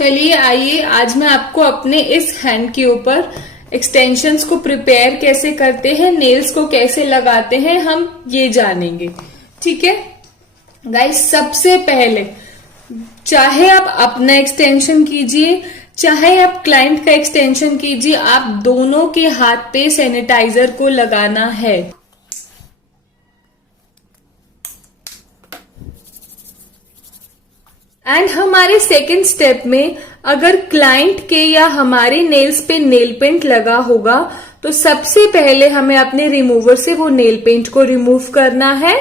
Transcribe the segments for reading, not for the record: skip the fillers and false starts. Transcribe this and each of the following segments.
चलिए आइए आज मैं आपको अपने इस हैंड के ऊपर एक्सटेंशंस को प्रिपेयर कैसे करते हैं, नेल्स को कैसे लगाते हैं, हम ये जानेंगे। ठीक है गाइस, सबसे पहले चाहे आप अपना एक्सटेंशन कीजिए चाहे आप क्लाइंट का एक्सटेंशन कीजिए, आप दोनों के हाथ पे सैनिटाइजर को लगाना है। एंड हमारे सेकेंड स्टेप में अगर क्लाइंट के या हमारे नेल्स पे नेल पेंट लगा होगा तो सबसे पहले हमें अपने रिमूवर से वो नेल पेंट को रिमूव करना है।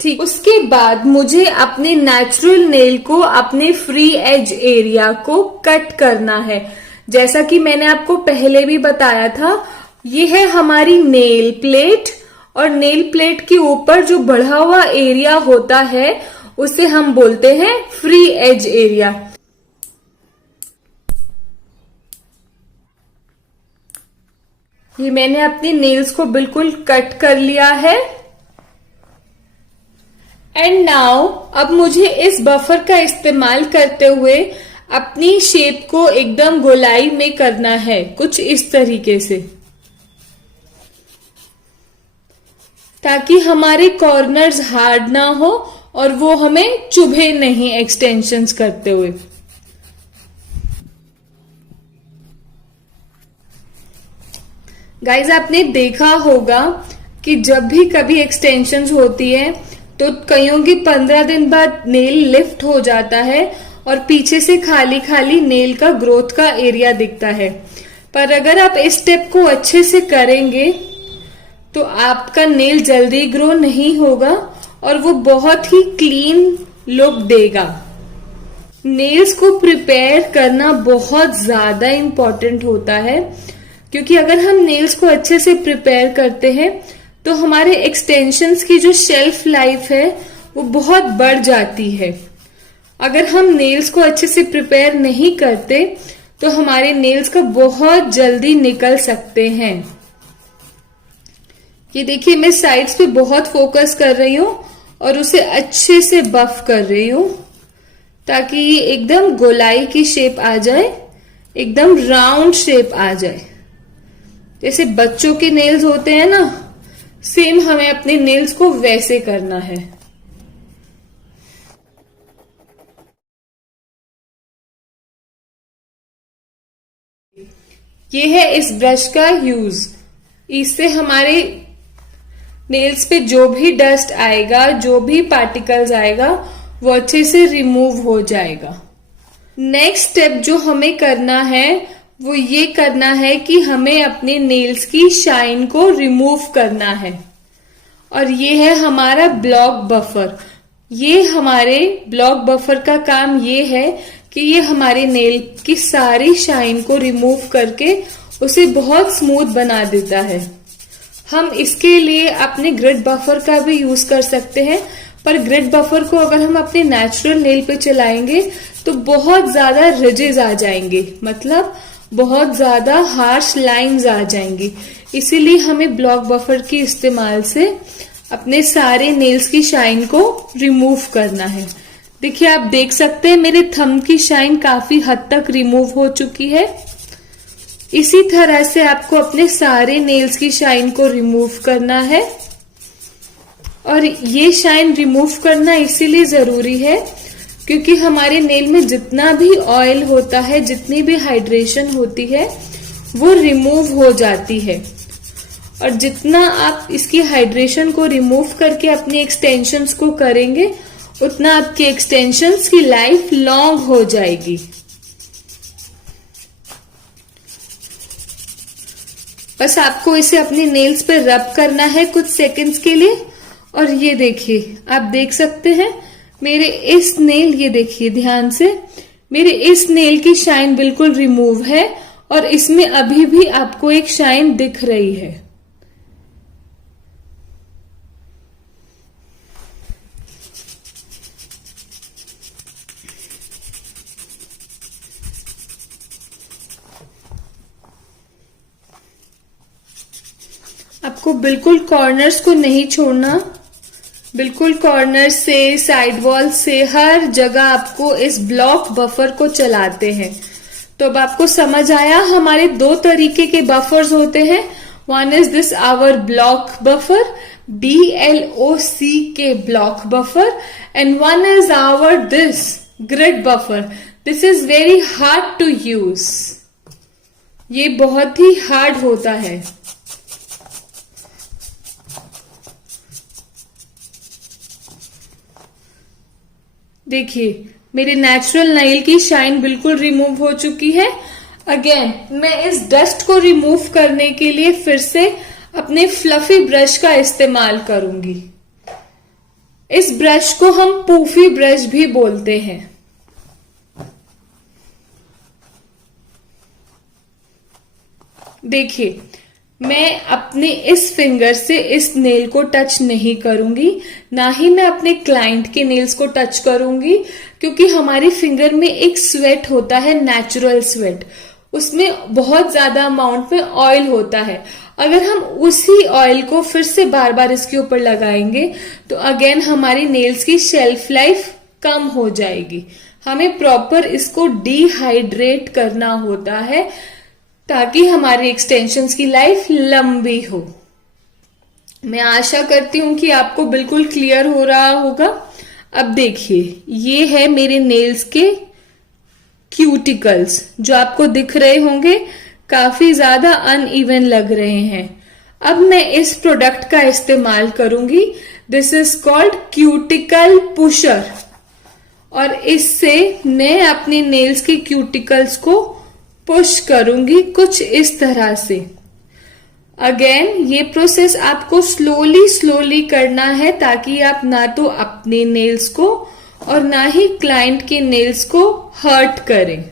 ठीक, उसके बाद मुझे अपने नेचुरल नेल को, अपने फ्री एज एरिया को कट करना है। जैसा कि मैंने आपको पहले भी बताया था, ये है हमारी नेल प्लेट और नेल प्लेट के ऊपर जो बढ़ा हुआ एरिया होता है उसे हम बोलते हैं फ्री एज एरिया। ये मैंने अपनी नेल्स को बिल्कुल कट कर लिया है। एंड नाउ अब मुझे इस बफर का इस्तेमाल करते हुए अपनी शेप को एकदम गोलाई में करना है, कुछ इस तरीके से, ताकि हमारे कॉर्नर्स हार्ड ना हो और वो हमें चुभे नहीं एक्सटेंशंस करते हुए। गाइज, आपने देखा होगा कि जब भी कभी एक्सटेंशंस होती है तो कईयों की 15 दिन बाद नेल लिफ्ट हो जाता है और पीछे से खाली खाली नेल का ग्रोथ का एरिया दिखता है। पर अगर आप इस स्टेप को अच्छे से करेंगे तो आपका नेल जल्दी ग्रो नहीं होगा और वो बहुत ही क्लीन लुक देगा। नेल्स को प्रिपेयर करना बहुत ज्यादा इंपॉर्टेंट होता है, क्योंकि अगर हम नेल्स को अच्छे से प्रिपेयर करते हैं तो हमारे एक्सटेंशंस की जो शेल्फ लाइफ है वो बहुत बढ़ जाती है। अगर हम नेल्स को अच्छे से प्रिपेयर नहीं करते तो हमारे नेल्स का बहुत जल्दी निकल सकते हैं। ये देखिए, मैं साइड्स पे बहुत फोकस कर रही हूँ और उसे अच्छे से बफ कर रही हूँ ताकि ये एकदम गोलाई की शेप आ जाए, एकदम राउंड शेप आ जाए। जैसे बच्चों के नेल्स होते हैं ना, सेम हमें अपने नेल्स को वैसे करना है। ये है इस ब्रश का यूज। इससे हमारे नेल्स पे जो भी डस्ट आएगा, जो भी पार्टिकल्स आएगा, वो अच्छे से रिमूव हो जाएगा। नेक्स्ट स्टेप जो हमें करना है वो ये करना है कि हमें अपने नेल्स की शाइन को रिमूव करना है। और ये है हमारा ब्लॉक बफर। ये हमारे ब्लॉक बफर का काम ये है कि ये हमारे नेल की सारी शाइन को रिमूव करके उसे बहुत स्मूथ बना देता है। हम इसके लिए अपने ग्रिड बफर का भी यूज कर सकते हैं, पर ग्रिड बफर को अगर हम अपने नेचुरल नेल पे चलाएंगे तो बहुत ज्यादा रिजेस आ जाएंगे, मतलब बहुत ज्यादा हार्श लाइंस आ जाएंगी। इसीलिए हमें ब्लॉक बफर के इस्तेमाल से अपने सारे नेल्स की शाइन को रिमूव करना है। देखिए, आप देख सकते हैं मेरे थंब की शाइन काफी हद तक रिमूव हो चुकी है। इसी तरह से आपको अपने सारे नेल्स की शाइन को रिमूव करना है। और ये शाइन रिमूव करना इसीलिए जरूरी है क्योंकि हमारे नेल में जितना भी ऑयल होता है, जितनी भी हाइड्रेशन होती है, वो रिमूव हो जाती है। और जितना आप इसकी हाइड्रेशन को रिमूव करके अपनी एक्सटेंशंस को करेंगे उतना आपकी एक्सटेंशंस की लाइफ लॉन्ग हो जाएगी। बस आपको इसे अपने नेल्स पे रब करना है कुछ सेकंड्स के लिए। और ये देखिए, आप देख सकते हैं मेरे इस नेल, ये देखिए ध्यान से, मेरे इस नेल की शाइन बिल्कुल रिमूव है और इसमें अभी भी आपको एक शाइन दिख रही है। आपको बिल्कुल कॉर्नर्स को नहीं छोड़ना, बिल्कुल कॉर्नर से, साइड वॉल से, हर जगह आपको इस ब्लॉक बफर को चलाते हैं। तो अब आपको समझ आया हमारे दो तरीके के बफर्स होते हैं। One is this our block buffer, BLOCK block buffer, and one is our this grid buffer. This is very hard to use, ये बहुत ही हार्ड होता है। देखिए मेरे नेचुरल नेल की शाइन बिल्कुल रिमूव हो चुकी है। अगेन मैं इस डस्ट को रिमूव करने के लिए फिर से अपने फ्लफी ब्रश का इस्तेमाल करूंगी। इस ब्रश को हम पूफी ब्रश भी बोलते हैं। देखिए मैं अपने इस फिंगर से इस नेल को टच नहीं करूंगी, ना ही मैं अपने क्लाइंट के नेल्स को टच करूंगी, क्योंकि हमारी फिंगर में एक स्वेट होता है, नेचुरल स्वेट, उसमें बहुत ज्यादा अमाउंट में ऑयल होता है। अगर हम उसी ऑयल को फिर से बार बार इसके ऊपर लगाएंगे तो अगेन हमारी नेल्स की शेल्फ लाइफ कम हो जाएगी। हमें प्रॉपर इसको डिहाइड्रेट करना होता है ताकि हमारी एक्सटेंशंस की लाइफ लंबी हो। मैं आशा करती हूं कि आपको बिल्कुल क्लियर हो रहा होगा। अब देखिए ये है मेरे नेल्स के क्यूटिकल्स, जो आपको दिख रहे होंगे काफी ज्यादा अनइवन लग रहे हैं। अब मैं इस प्रोडक्ट का इस्तेमाल करूंगी, this is called cuticle pusher, और इससे मैं अपने नेल्स के क्यूटिकल्स को पुश करूंगी कुछ इस तरह से। अगेन ये प्रोसेस आपको स्लोली स्लोली करना है ताकि आप ना तो अपने नेल्स को और ना ही क्लाइंट के नेल्स को हर्ट करें।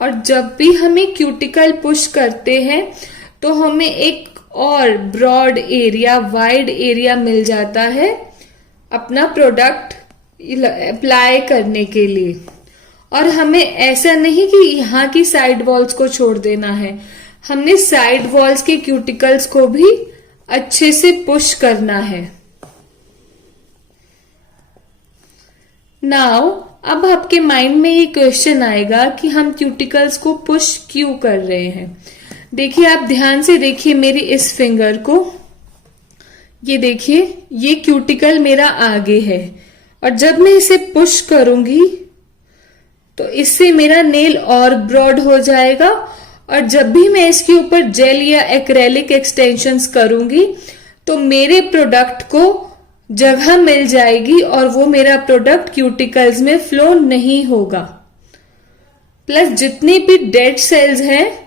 और जब भी हमें क्यूटिकल पुश करते हैं तो हमें एक और ब्रॉड एरिया, वाइड एरिया मिल जाता है अपना प्रोडक्ट अप्लाई करने के लिए। और हमें ऐसा नहीं कि यहाँ की साइड वॉल्स को छोड़ देना है, हमने साइड वॉल्स के क्यूटिकल्स को भी अच्छे से पुश करना है। नाउ अब आपके माइंड में ये क्वेश्चन आएगा कि हम क्यूटिकल्स को पुश क्यों कर रहे हैं। देखिए आप ध्यान से देखिए मेरी इस फिंगर को, ये देखिए ये क्यूटिकल मेरा आगे है, और जब मैं इसे पुश करूंगी तो इससे मेरा नेल और ब्रॉड हो जाएगा, और जब भी मैं इसके ऊपर जेल या एक्रेलिक एक्सटेंशंस करूंगी तो मेरे प्रोडक्ट को जगह मिल जाएगी और वो मेरा प्रोडक्ट क्यूटिकल्स में फ्लो नहीं होगा। प्लस जितने भी डेड सेल्स हैं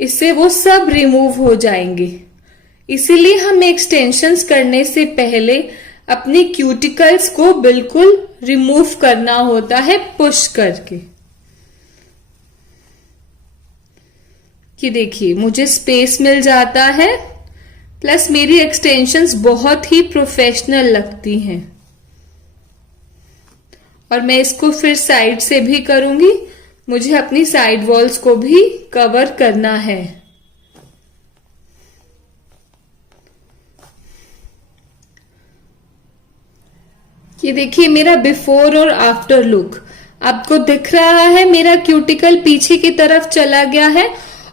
इससे वो सब रिमूव हो जाएंगे। इसीलिए हम एक्सटेंशंस करने से पहले अपने क्यूटिकल्स को बिल्कुल रिमूव करना होता है पुश करके। कि देखिए मुझे स्पेस मिल जाता है, प्लस मेरी एक्सटेंशंस बहुत ही प्रोफेशनल लगती हैं। और मैं इसको फिर साइड से भी करूंगी, मुझे अपनी साइड वॉल्स को भी कवर करना है। ये देखिए मेरा बिफोर और आफ्टर लुक आपको दिख रहा है। मेरा क्यूटिकल पीछे की तरफ चला गया है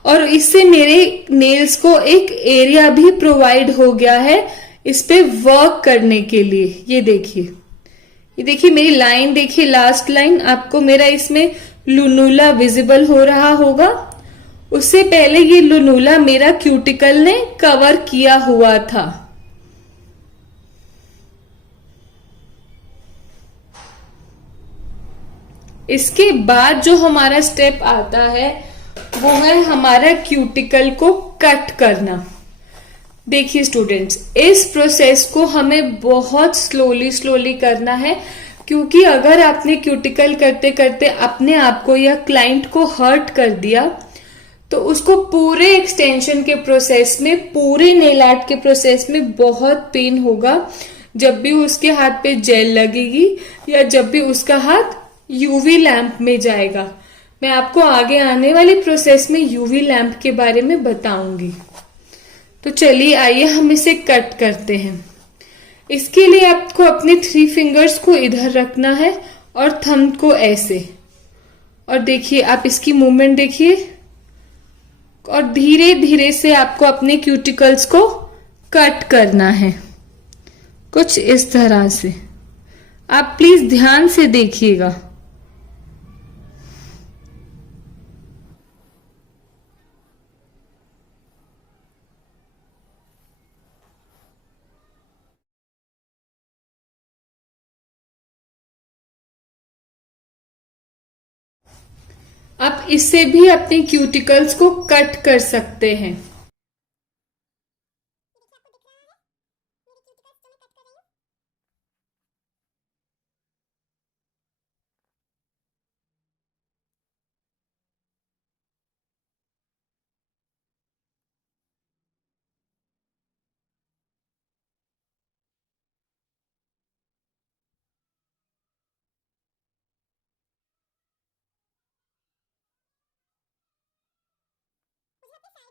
और इससे मेरे नेल्स को एक एरिया भी प्रोवाइड हो गया है इस पे वर्क करने के लिए। ये देखिए मेरी लाइन देखिए, लास्ट लाइन आपको मेरा इसमें लुनूला विजिबल हो रहा होगा। उससे पहले ये लुनूला मेरा क्यूटिकल ने कवर किया हुआ था। इसके बाद जो हमारा स्टेप आता है वो है हमारा क्यूटिकल को कट करना। देखिए स्टूडेंट्स, इस प्रोसेस को हमें बहुत स्लोली करना है, क्योंकि अगर आपने क्यूटिकल करते करते अपने आप को या क्लाइंट को हर्ट कर दिया तो उसको पूरे एक्सटेंशन के प्रोसेस में, पूरे नेल आर्ट के प्रोसेस में बहुत पेन होगा जब भी उसके हाथ पे जेल लगेगी या जब भी उसका हाथ यूवी लैंप में जाएगा। मैं आपको आगे आने वाली प्रोसेस में यूवी लैंप के बारे में बताऊंगी। तो चलिए आइए हम इसे कट करते हैं। इसके लिए आपको अपने 3 फिंगर्स को इधर रखना है और थंब को ऐसे, और देखिए आप इसकी मूवमेंट देखिए, और धीरे धीरे से आपको अपने क्यूटिकल्स को कट करना है कुछ इस तरह से। आप प्लीज ध्यान से देखिएगा। आप इससे भी अपने क्यूटिकल्स को कट कर सकते हैं।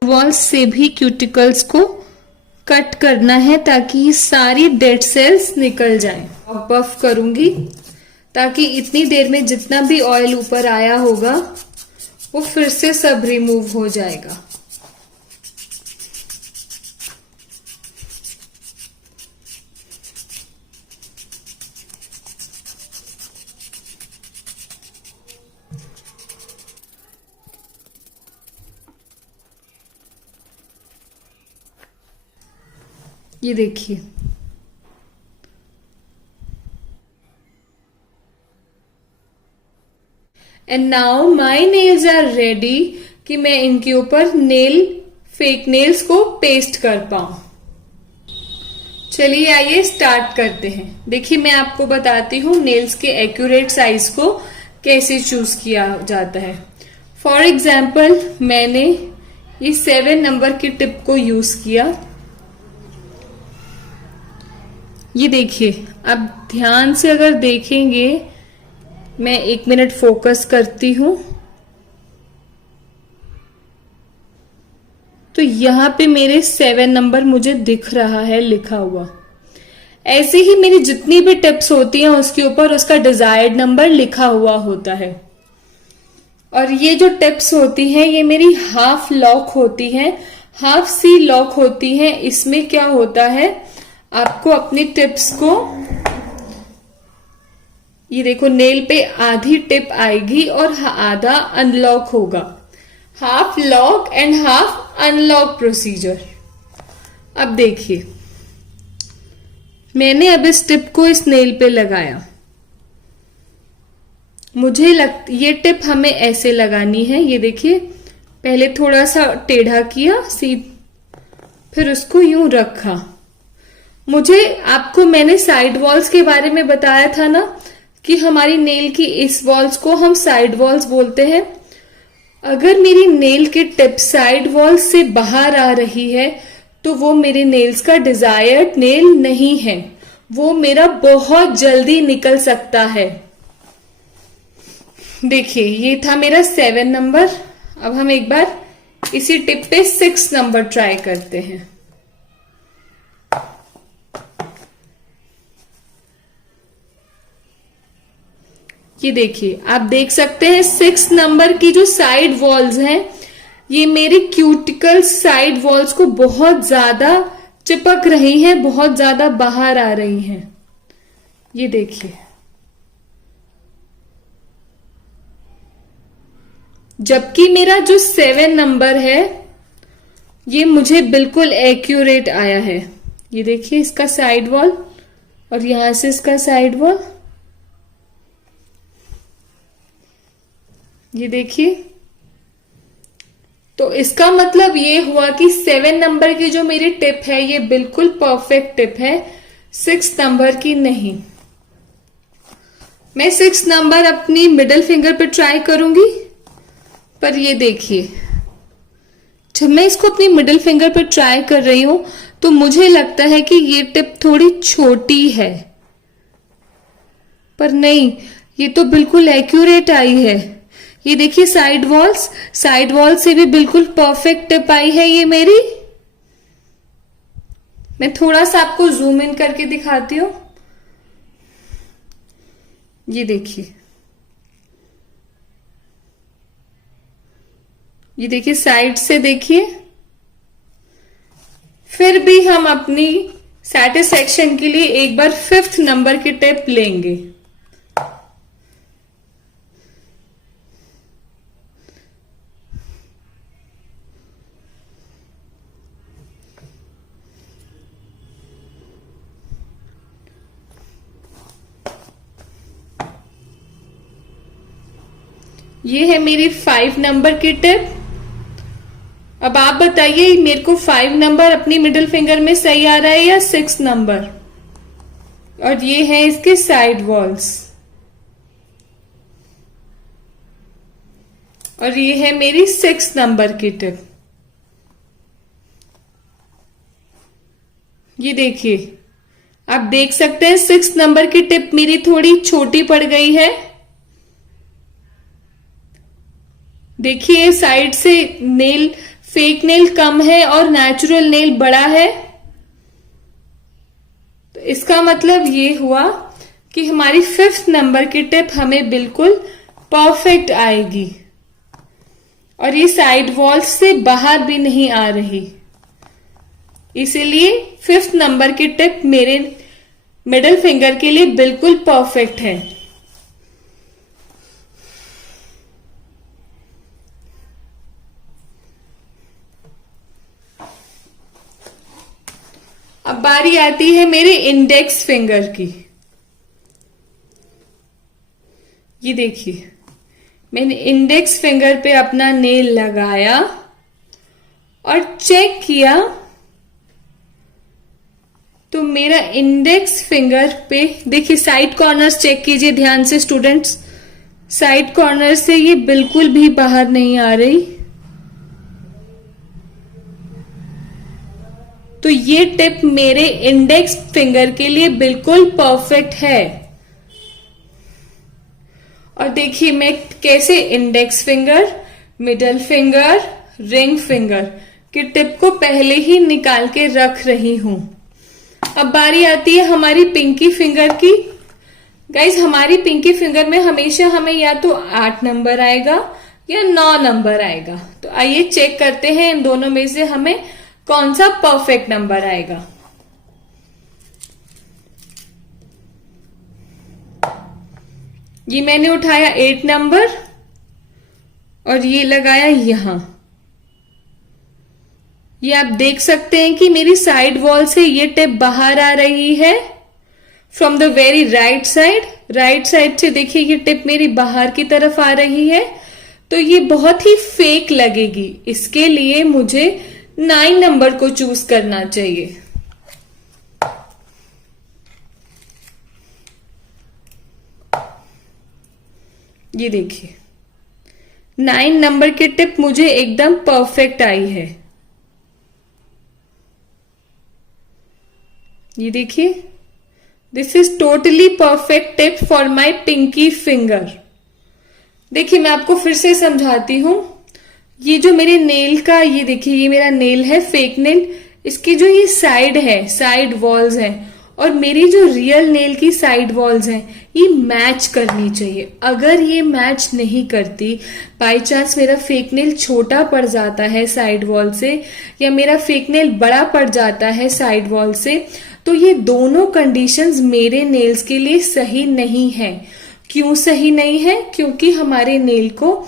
वॉल्स से भी क्यूटिकल्स को कट करना है ताकि सारी डेड सेल्स निकल जाएं। अब बफ करूंगी ताकि इतनी देर में जितना भी ऑयल ऊपर आया होगा वो फिर से सब रिमूव हो जाएगा। ये देखिए, and now my nails are ready कि मैं इनके ऊपर फेक नेल्स को पेस्ट कर पाऊं। चलिए आइए स्टार्ट करते हैं। देखिए मैं आपको बताती हूँ नेल्स के एक्यूरेट साइज को कैसे चूज किया जाता है। फॉर एग्जाम्पल मैंने ये 7 नंबर की टिप को यूज किया। ये देखिए, अब ध्यान से अगर देखेंगे, मैं 1 मिनट फोकस करती हूं तो यहां पे मेरे 7 नंबर मुझे दिख रहा है लिखा हुआ। ऐसे ही मेरी जितनी भी टिप्स होती हैं उसके ऊपर उसका डिजायर्ड नंबर लिखा हुआ होता है। और ये जो टिप्स होती हैं ये मेरी हाफ लॉक होती हैं, हाफ सी लॉक होती हैं। इसमें क्या होता है, आपको अपनी टिप्स को, ये देखो नेल पे आधी टिप आएगी और आधा अनलॉक होगा। Half lock and half unlock procedure. अब देखिए मैंने अब इस टिप को इस नेल पे लगाया। मुझे ये टिप हमें ऐसे लगानी है। ये देखिए, पहले थोड़ा सा टेढ़ा किया फिर उसको यूं रखा। मैंने साइड वॉल्स के बारे में बताया था ना कि हमारी नेल की इस वॉल्स को हम साइड वॉल्स बोलते हैं। अगर मेरी नेल की टिप साइड वॉल से बाहर आ रही है तो वो मेरे नेल्स का डिजायर्ड नेल नहीं है, वो मेरा बहुत जल्दी निकल सकता है। देखिए ये था मेरा 7 नंबर। अब हम एक बार इसी टिप पे 6 नंबर ट्राई करते हैं। ये देखिए, आप देख सकते हैं 6 नंबर की जो साइड वॉल्स हैं ये मेरी क्यूटिकल साइड वॉल्स को बहुत ज्यादा चिपक रही हैं, बहुत ज्यादा बाहर आ रही हैं। ये देखिए, जबकि मेरा जो 7 नंबर है ये मुझे बिल्कुल एक्यूरेट आया है। ये देखिए इसका साइड वॉल और यहां से इसका साइड वॉल, ये देखिए। तो इसका मतलब ये हुआ कि 7 नंबर की जो मेरी टिप है ये बिल्कुल परफेक्ट टिप है, 6 नंबर की नहीं। मैं 6 नंबर अपनी मिडिल फिंगर पे ट्राई करूंगी, पर ये देखिए जब मैं इसको अपनी मिडिल फिंगर पे ट्राई कर रही हूं तो मुझे लगता है कि ये टिप थोड़ी छोटी है, पर नहीं, ये तो बिल्कुल एक्यूरेट आई है। ये देखिए साइड वॉल से भी बिल्कुल परफेक्ट टिप आई है ये मेरी। मैं थोड़ा सा आपको जूम इन करके दिखाती हूं। ये देखिए, ये देखिए साइड से देखिए। फिर भी हम अपनी सैटिस्फैक्शन के लिए एक बार 5th नंबर की टिप लेंगे। ये है मेरी 5 नंबर की टिप। अब आप बताइए मेरे को 5 नंबर अपनी मिडिल फिंगर में सही आ रहा है या 6 नंबर। और ये है इसके साइड वॉल्स, और ये है मेरी 6 नंबर की टिप। ये देखिए, आप देख सकते हैं 6 नंबर की टिप मेरी थोड़ी छोटी पड़ गई है। देखिए साइड से नेल, फेक नेल कम है और नेचुरल नेल बड़ा है। तो इसका मतलब ये हुआ कि हमारी 5th नंबर की टिप हमें बिल्कुल परफेक्ट आएगी, और ये साइड वॉल से बाहर भी नहीं आ रही। इसीलिए 5th नंबर की टिप मेरे मिडिल फिंगर के लिए बिल्कुल परफेक्ट है। अब बारी आती है मेरे इंडेक्स फिंगर की। ये देखिए, मैंने इंडेक्स फिंगर पे अपना नेल लगाया और चेक किया, तो मेरा इंडेक्स फिंगर पे देखिए साइड कॉर्नर्स चेक कीजिए ध्यान से स्टूडेंट्स। साइड कॉर्नर से ये बिल्कुल भी बाहर नहीं आ रही। तो ये टिप मेरे इंडेक्स फिंगर के लिए बिल्कुल परफेक्ट है। और देखिए मैं कैसे index finger, middle finger, ring finger की टिप को पहले ही निकाल के रख रही हूं। अब बारी आती है हमारी पिंकी फिंगर की। गाइज हमारी पिंकी फिंगर में हमेशा हमें या तो 8 नंबर आएगा या 9 नंबर आएगा। तो आइए चेक करते हैं इन दोनों में से हमें कौन सा परफेक्ट नंबर आएगा। ये मैंने उठाया 8 नंबर और ये लगाया यहां। ये आप देख सकते हैं कि मेरी साइड वॉल से ये टिप बाहर आ रही है from the very right side. Right side से देखिए ये टिप मेरी बाहर की तरफ आ रही है। तो ये बहुत ही फेक लगेगी। इसके लिए मुझे 9 नंबर को चूज करना चाहिए। ये देखिए 9 नंबर की टिप मुझे एकदम परफेक्ट आई है। ये देखिए, this is totally perfect tip for my pinky finger. देखिए मैं आपको फिर से समझाती हूं। ये जो मेरे नेल का, ये देखिए ये मेरा नेल है फेक नेल। इसकी जो ये साइड है, साइड वॉल्स हैं, और मेरी जो रियल नेल की साइड वॉल्स हैं, ये मैच करनी चाहिए। अगर ये मैच नहीं करती, बाई चांस मेरा फेक नेल छोटा पड़ जाता है साइड वॉल से, या मेरा फेक नेल बड़ा पड़ जाता है साइड वॉल से, तो ये दोनों कंडीशंस मेरे नेल्स के लिए सही नहीं है। क्यों सही नहीं है? क्योंकि हमारे नेल को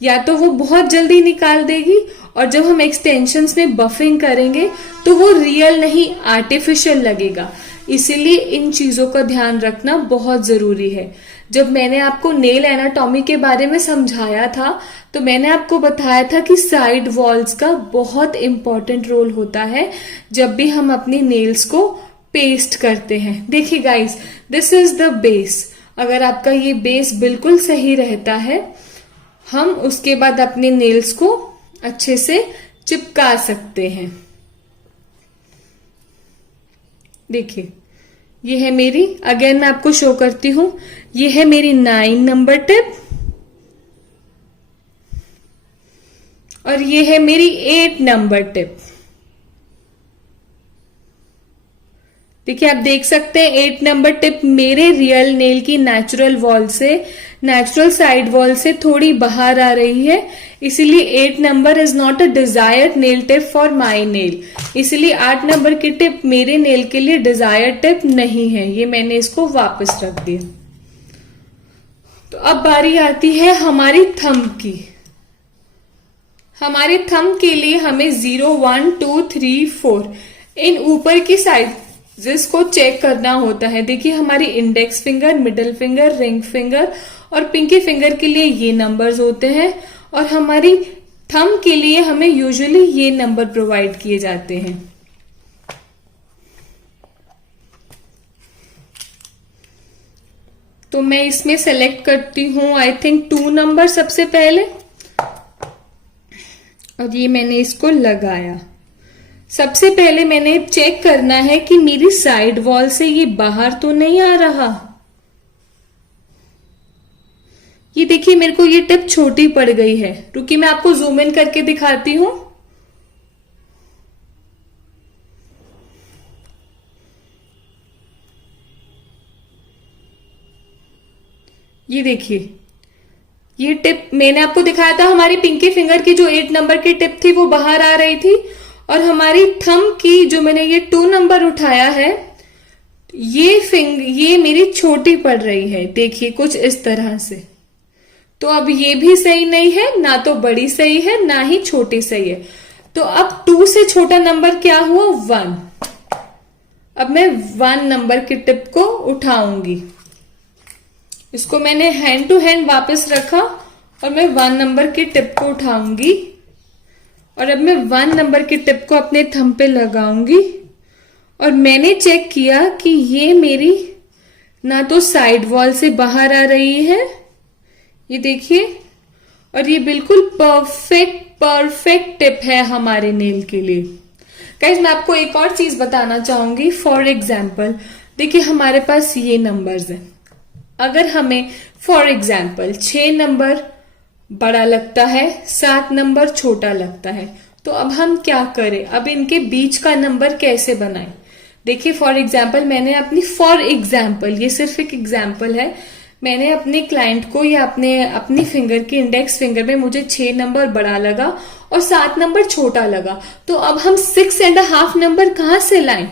या तो वो बहुत जल्दी निकाल देगी, और जब हम एक्सटेंशंस में बफिंग करेंगे तो वो रियल नहीं, आर्टिफिशियल लगेगा। इसीलिए इन चीजों का ध्यान रखना बहुत जरूरी है। जब मैंने आपको नेल एनाटॉमी के बारे में समझाया था, तो मैंने आपको बताया था कि साइड वॉल्स का बहुत इंपॉर्टेंट रोल होता है जब भी हम अपनी नेल्स को पेस्ट करते हैं। देखिए guys, this is the base. अगर आपका ये बेस बिल्कुल सही रहता है, हम उसके बाद अपने नेल्स को अच्छे से चिपका सकते हैं। देखिए ये है मेरी, अगेन मैं आपको शो करती हूं, ये है मेरी 9 नंबर टिप और ये है मेरी 8 नंबर टिप। देखिए आप देख सकते हैं 8 नंबर टिप मेरे रियल नेल की नेचुरल साइड वॉल से थोड़ी बाहर आ रही है, इसीलिए 8 number is not a desired nail tip for my nail. इसलिए 8 नंबर की टिप मेरे नेल के लिए डिजायर्ड टिप नहीं है, ये मैंने इसको वापस रख दिया। तो अब बारी आती है हमारी थंब की। हमारे थंब के लिए हमें 0, 1, 2, 3, 4 इन ऊपर की साइजेस को चेक करना होता है। देखिए हमारी index finger, middle finger, ring finger और पिंकी फिंगर के लिए ये नंबर्स होते हैं और हमारी थंब के लिए हमें यूजुअली ये नंबर प्रोवाइड किए जाते हैं। तो मैं इसमें सेलेक्ट करती हूं आई थिंक 2 नंबर सबसे पहले और ये मैंने इसको लगाया। सबसे पहले मैंने चेक करना है कि मेरी साइड वॉल से ये बाहर तो नहीं आ रहा। ये देखिए मेरे को ये टिप छोटी पड़ गई है, रुकिए मैं आपको जूम इन करके दिखाती हूं। ये देखिए ये टिप मैंने आपको दिखाया था, हमारी पिंकी फिंगर की जो 8 नंबर की टिप थी वो बाहर आ रही थी और हमारी थंब की जो मैंने ये 2 नंबर उठाया है ये मेरी छोटी पड़ रही है। देखिए कुछ इस तरह से। तो अब ये भी सही नहीं है, ना तो बड़ी सही है ना ही छोटी सही है। तो अब 2 से छोटा नंबर क्या हुआ 1। अब मैं 1 नंबर की टिप को उठाऊंगी। इसको मैंने हैंड टू हैंड वापस रखा और मैं 1 नंबर की टिप को उठाऊंगी और अब मैं 1 नंबर की टिप को अपने थंब पे लगाऊंगी और मैंने चेक किया कि ये मेरी ना तो साइड वॉल से बाहर आ रही है, ये देखिए, और ये बिल्कुल परफेक्ट टिप है हमारे नेल के लिए। गाइस मैं आपको एक और चीज बताना चाहूंगी। फॉर एग्जाम्पल देखिए हमारे पास ये नंबर्स हैं। अगर हमें फॉर एग्जाम्पल 6 नंबर बड़ा लगता है, 7 नंबर छोटा लगता है, तो अब हम क्या करें, अब इनके बीच का नंबर कैसे बनाएं। देखिए फॉर एग्जाम्पल ये सिर्फ एक एग्जाम्पल है। मैंने अपने क्लाइंट को या अपनी फिंगर की इंडेक्स फिंगर में मुझे 6 नंबर बड़ा लगा और 7 नंबर छोटा लगा, तो अब हम 6.5 नंबर कहां से लाएं।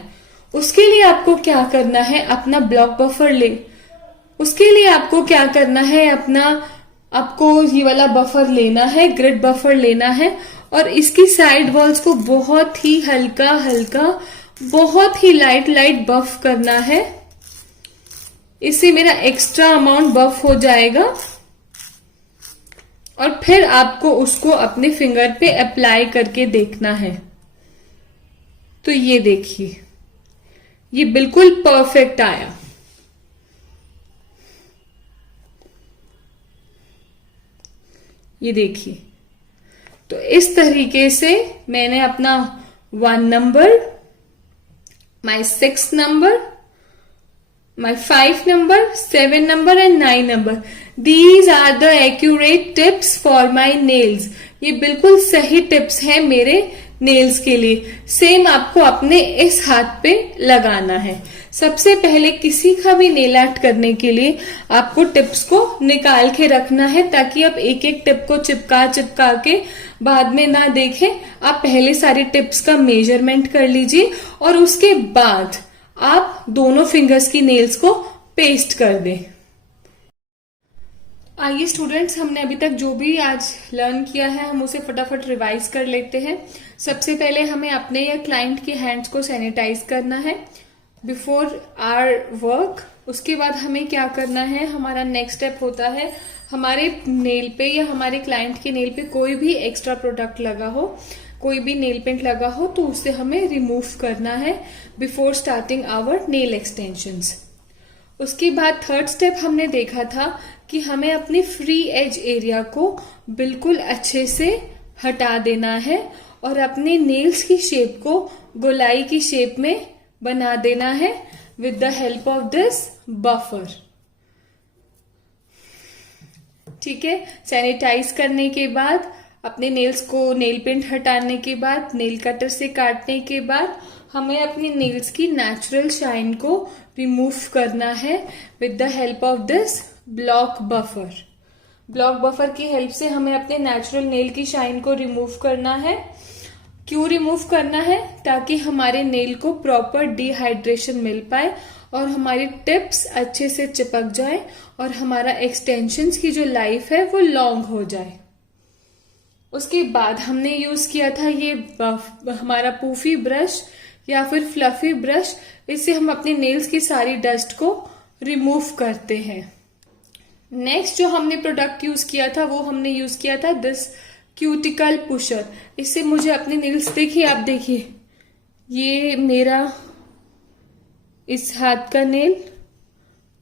उसके लिए आपको क्या करना है, अपना ब्लॉक बफर उसके लिए आपको क्या करना है, आपको ये वाला बफर लेना है, ग्रिड बफर लेना है और इसकी साइड वॉल्स को बहुत ही हल्का बहुत ही लाइट बफ करना है। इससे मेरा एक्स्ट्रा अमाउंट बफ हो जाएगा और फिर आपको उसको अपने फिंगर पे अप्लाई करके देखना है। तो ये देखिए ये बिल्कुल परफेक्ट आया। ये देखिए तो इस तरीके से मैंने अपना 1 number, my 6 number, my 5 number, 7 number and 9 number. These are the accurate tips for my nails. ये बिल्कुल सही टिप्स हैं मेरे नेल्स के लिए। सेम आपको अपने इस हाथ पे लगाना है। सबसे पहले किसी का भी नेल आर्ट करने के लिए आपको टिप्स को निकाल के रखना है ताकि आप एक एक टिप को चिपका के बाद में ना देखें। आप पहले सारी टिप्स का मेजरमेंट कर लीजिए और उसके बाद आप दोनों फिंगर्स की नेल्स को पेस्ट कर दें। आइए स्टूडेंट्स, हमने अभी तक जो भी आज लर्न किया है हम उसे फटाफट रिवाइज कर लेते हैं। सबसे पहले हमें अपने या क्लाइंट के हैंड्स को सैनिटाइज करना है बिफोर आवर वर्क। उसके बाद हमें क्या करना है, हमारा नेक्स्ट स्टेप होता है हमारे नेल पे या हमारे क्लाइंट के नेल पे कोई भी एक्स्ट्रा प्रोडक्ट लगा हो, कोई भी नेल पेंट लगा हो तो उसे हमें रिमूव करना है before starting our nail extensions. उसके बाद थर्ड स्टेप हमने देखा था कि हमें अपनी फ्री एज एरिया को बिल्कुल अच्छे से हटा देना है और अपने नेल्स की शेप को गोलाई की शेप में बना देना है with the help of this buffer. ठीक है। सैनिटाइज करने के बाद, अपने नेल्स को नेल पेंट हटाने के बाद, नेल कटर से काटने के बाद हमें अपनी नेल्स की नेचुरल शाइन को रिमूव करना है with the help of this block buffer. Block buffer की हेल्प से हमें अपने नेचुरल नेल की शाइन को रिमूव करना है। क्यों रिमूव करना है? ताकि हमारे नेल को प्रॉपर डिहाइड्रेशन मिल पाए और हमारी टिप्स अच्छे से चिपक जाए और हमारा एक्सटेंशंस की जो लाइफ है वो लॉन्ग हो जाए। उसके बाद हमने यूज किया था ये हमारा पूफी ब्रश या फिर फ्लफी ब्रश। इससे हम अपने नेल्स की सारी डस्ट को रिमूव करते हैं। नेक्स्ट जो हमने प्रोडक्ट यूज किया था वो हमने यूज किया था दिस क्यूटिकल पुशर। इससे मुझे अपने नेल्स, देखिए आप देखिए, ये मेरा इस हाथ का नेल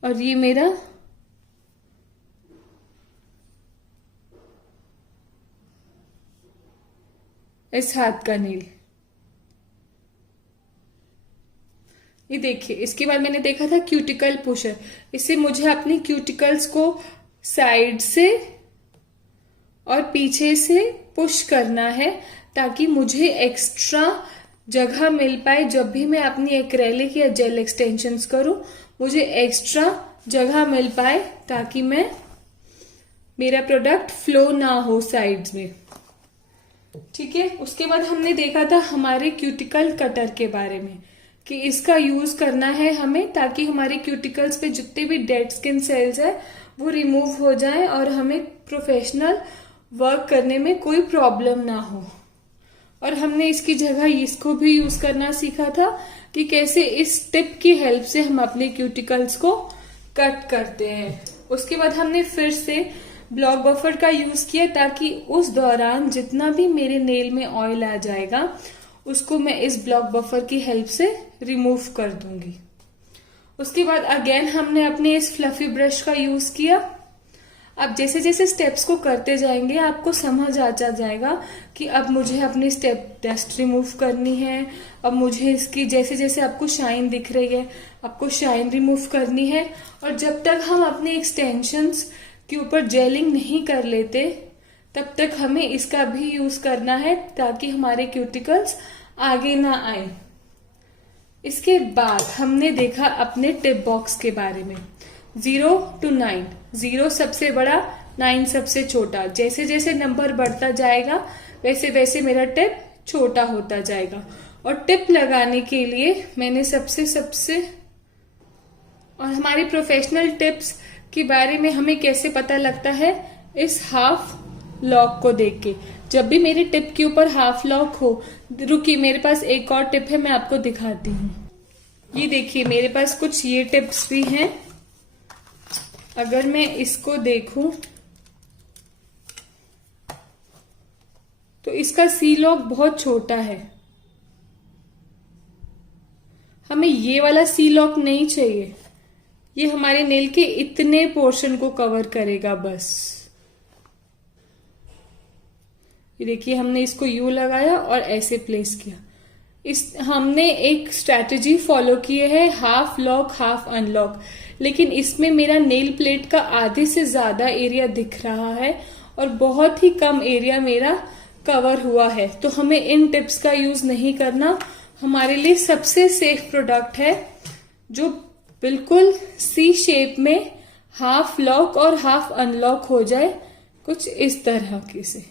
और ये मेरा इस हाथ का नेल, ये देखिए। इसके बाद मैंने देखा था क्यूटिकल पुशर। इससे मुझे अपनी क्यूटिकल्स को साइड से और पीछे से पुश करना है ताकि मुझे एक्स्ट्रा जगह मिल पाए। जब भी मैं अपनी एक्रेलिक या जेल एक्सटेंशंस करूं, मुझे एक्स्ट्रा जगह मिल पाए ताकि मेरा प्रोडक्ट फ्लो ना हो साइड्स में। ठीक है। उसके बाद हमने देखा था हमारे क्यूटिकल कटर के बारे में कि इसका यूज करना है हमें ताकि हमारे क्यूटिकल्स पे जितने भी डेड स्किन सेल्स है वो रिमूव हो जाए और हमें प्रोफेशनल वर्क करने में कोई प्रॉब्लम ना हो। और हमने इसकी जगह इसको भी यूज करना सीखा था कि कैसे इस टिप की हेल्प से हम अपने क्यूटिकल्स को कट करते हैं। उसके बाद हमने फिर से ब्लॉक बफर का यूज किया ताकि उस दौरान जितना भी मेरे नेल में ऑयल आ जाएगा उसको मैं इस ब्लॉक बफर की हेल्प से रिमूव कर दूंगी। उसके बाद अगेन हमने अपने इस फ्लफी ब्रश का यूज किया। अब जैसे जैसे स्टेप्स को करते जाएंगे आपको समझ आ जाएगा कि अब मुझे अपनी स्टेप डस्ट रिमूव करनी है। अब मुझे इसकी जैसे जैसे आपको शाइन दिख रही है, आपको शाइन रिमूव करनी है। और जब तक हम अपने एक्सटेंशंस के ऊपर जेलिंग नहीं कर लेते तब तक हमें इसका भी यूज करना है ताकि हमारे क्यूटिकल्स आगे ना आए। इसके बाद हमने देखा अपने टिप बॉक्स के बारे में। 0 to 9, 0 सबसे बड़ा, 9 सबसे छोटा। जैसे जैसे नंबर बढ़ता जाएगा वैसे वैसे मेरा टिप छोटा होता जाएगा। और टिप लगाने के लिए मैंने सबसे और हमारी प्रोफेशनल टिप्स के बारे में हमें कैसे पता लगता है? इस हाफ लॉक को देख के। जब भी मेरे टिप के ऊपर हाफ लॉक हो, रुकिए मेरे पास एक और टिप है, मैं आपको दिखाती हूँ। ये देखिए मेरे पास कुछ ये टिप्स भी हैं। अगर मैं इसको देखूं तो इसका सी लॉक बहुत छोटा है। हमें ये वाला सी लॉक नहीं चाहिए, ये हमारे नेल के इतने पोर्शन को कवर करेगा बस। ये देखिए हमने इसको यू लगाया और ऐसे प्लेस किया। हमने एक स्ट्रैटेजी फॉलो की है, हाफ लॉक हाफ अनलॉक। लेकिन इसमें मेरा नेल प्लेट का आधे से ज्यादा एरिया दिख रहा है और बहुत ही कम एरिया मेरा कवर हुआ है, तो हमें इन टिप्स का यूज नहीं करना। हमारे लिए सबसे सेफ प्रोडक्ट है जो बिल्कुल सी शेप में हाफ लॉक और हाफ अनलॉक हो जाए, कुछ इस तरह के से,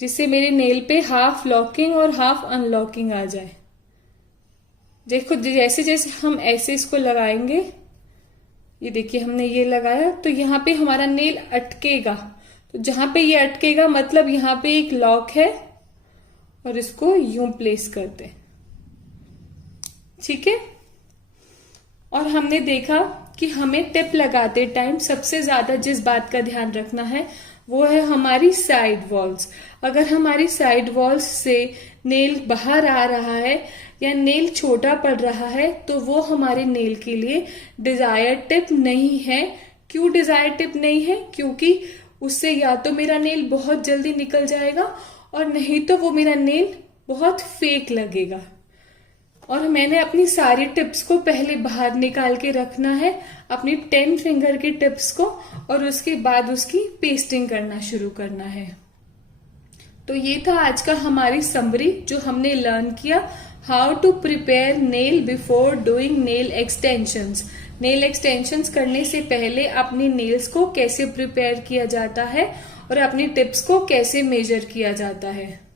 जिससे मेरे नेल पे हाफ लॉकिंग और हाफ अनलॉकिंग आ जाए। देखो जैसे जैसे हम ऐसे इसको लगाएंगे, ये देखिए हमने ये लगाया तो यहाँ पे हमारा नेल अटकेगा। तो जहां पे ये अटकेगा मतलब यहाँ पे एक लॉक है और इसको यूं प्लेस करते हैं। ठीक है। और हमने देखा कि हमें टिप लगाते टाइम सबसे ज्यादा जिस बात का ध्यान रखना है वो है हमारी साइड वॉल्स। अगर हमारी साइड वॉल्स से नेल बाहर आ रहा है या नेल छोटा पड़ रहा है तो वो हमारे नेल के लिए डिजायर्ड टिप नहीं है। क्यों डिजायर्ड टिप नहीं है? क्योंकि उससे या तो मेरा नेल बहुत जल्दी निकल जाएगा और नहीं तो वो मेरा नेल बहुत फेक लगेगा। और मैंने अपनी सारी टिप्स को पहले बाहर निकाल के रखना है, अपनी 10 फिंगर की टिप्स को, और उसके बाद उसकी पेस्टिंग करना शुरू करना है। तो ये था आज का हमारी समरी जो हमने लर्न किया, how to prepare nail before doing nail extensions. Nail extensions करने से पहले अपनी नेल्स को कैसे प्रिपेयर किया जाता है और अपनी टिप्स को कैसे मेजर किया जाता है।